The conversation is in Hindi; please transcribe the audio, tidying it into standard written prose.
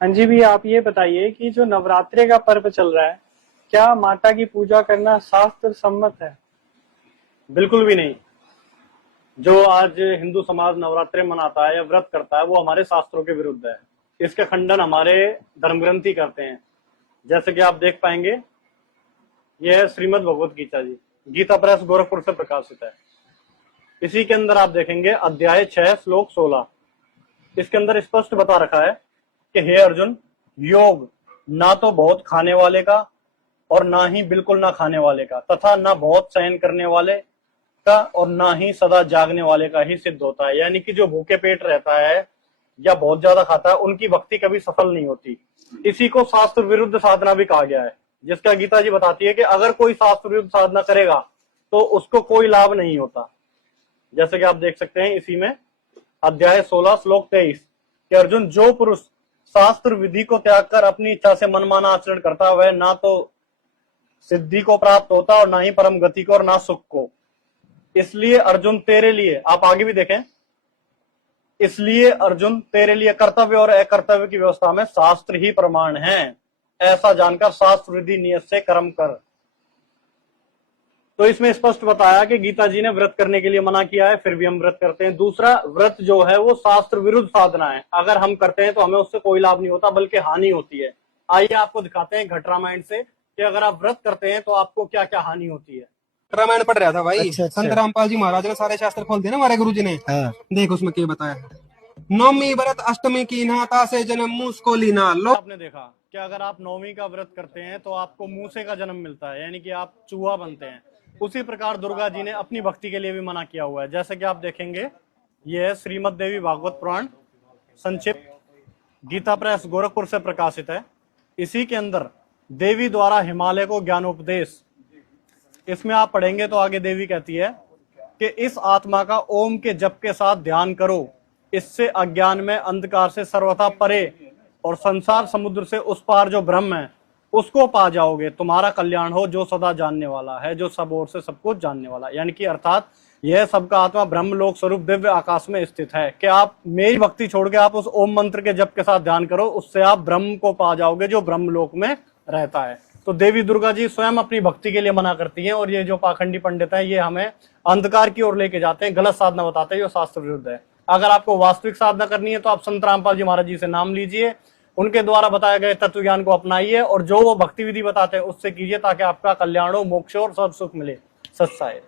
हाँ जी भी, आप ये बताइए कि जो नवरात्रि का पर्व चल रहा है, क्या माता की पूजा करना शास्त्र सम्मत है? बिल्कुल भी नहीं। जो आज हिंदू समाज नवरात्रि मनाता है या व्रत करता है वो हमारे शास्त्रों के विरुद्ध है। इसका खंडन हमारे धर्मग्रंथी करते हैं। जैसे कि आप देख पाएंगे, यह है श्रीमद् भगवत गीता जी, गीता प्रेस गोरखपुर से प्रकाशित है। इसी के अंदर आप देखेंगे अध्याय 6 श्लोक 16। इसके अंदर स्पष्ट बता रखा है कि हे अर्जुन, योग ना तो बहुत खाने वाले का और ना ही बिल्कुल ना खाने वाले का, तथा ना बहुत सहन करने वाले का और ना ही सदा जागने वाले का ही सिद्ध होता है। यानी कि जो भूखे पेट रहता है या बहुत ज्यादा खाता है उनकी भक्ति कभी सफल नहीं होती। इसी को शास्त्र विरुद्ध साधना भी कहा गया है, जिसका गीता जी बताती है कि अगर कोई शास्त्र विरुद्ध साधना करेगा तो उसको कोई लाभ नहीं होता। जैसे कि आप देख सकते हैं इसी में अध्याय 16 श्लोक 23 कि अर्जुन, जो पुरुष शास्त्र विधि को त्याग कर अपनी इच्छा से मनमाना आचरण करता है वह ना तो सिद्धि को प्राप्त होता और ना ही परम गति को और ना सुख को। इसलिए अर्जुन तेरे लिए, आप आगे भी देखें, इसलिए अर्जुन तेरे लिए कर्तव्य और अकर्तव्य की व्यवस्था में शास्त्र ही प्रमाण है। ऐसा जानकर शास्त्र विधि नियत से कर्म कर। तो इसमें स्पष्ट बताया कि गीता जी ने व्रत करने के लिए मना किया है, फिर भी हम व्रत करते हैं। दूसरा, व्रत जो है वो शास्त्र विरुद्ध साधना है। अगर हम करते हैं तो हमें उससे कोई लाभ नहीं होता बल्कि हानि होती है। आइए आपको दिखाते हैं घट रामायण से कि अगर आप व्रत करते हैं तो आपको क्या क्या हानि होती है। रामायण पढ़ रहा था भाई। अच्छा संत अच्छा। रामपाल जी महाराज ने सारे शास्त्र खोल दिए ना हमारे गुरु जी ने। हाँ। देख उसमें क्या बताया है। नवमी व्रत अष्टमी की नाता से जन्म मुझको लीना लो। आपने देखा कि अगर आप नौवीं का व्रत करते हैं तो आपको मूसे का जन्म मिलता है, यानी कि आप चूहा बनते हैं। उसी प्रकार दुर्गा जी ने अपनी भक्ति के लिए भी मना किया हुआ है। जैसे कि आप देखेंगे, यह है श्रीमद् देवी भागवत पुराण संक्षिप्त, गीता प्रेस गोरखपुर से प्रकाशित है। इसी के अंदर देवी द्वारा हिमालय को ज्ञानोपदेश, इसमें आप पढ़ेंगे तो आगे देवी कहती है कि इस आत्मा का ओम के जप के साथ ध्यान करो, इससे अज्ञान में अंधकार से सर्वथा परे और संसार समुद्र से उस पार जो ब्रह्म है उसको पा जाओगे। तुम्हारा कल्याण हो जो सदा जानने वाला है, जो सब ओर से सब कुछ जानने वाला है। यानी कि अर्थात यह सबका आत्मा ब्रह्म लोक स्वरूप दिव्य आकाश में स्थित है कि आप मेरी भक्ति छोड़ के आप उस ओम मंत्र के जप के साथ ध्यान करो, उससे आप ब्रह्म को पा जाओगे जो ब्रह्म लोक में रहता है। तो देवी दुर्गा जी स्वयं अपनी भक्ति के लिए मना करती हैं, और ये जो पाखंडी पंडित हैं ये हमें अंधकार की ओर लेके जाते हैं, गलत साधना बताते हैं जो शास्त्र विरुद्ध है। अगर आपको वास्तविक साधना करनी है तो आप संत रामपाल जी महाराज जी से नाम लीजिए, उनके द्वारा बताए गए तत्व ज्ञान को अपनाइए और जो वो भक्ति विधि बताते हैं उससे कीजिए, ताकि आपका कल्याण हो, मोक्ष और सब सुख मिले। सत्साय।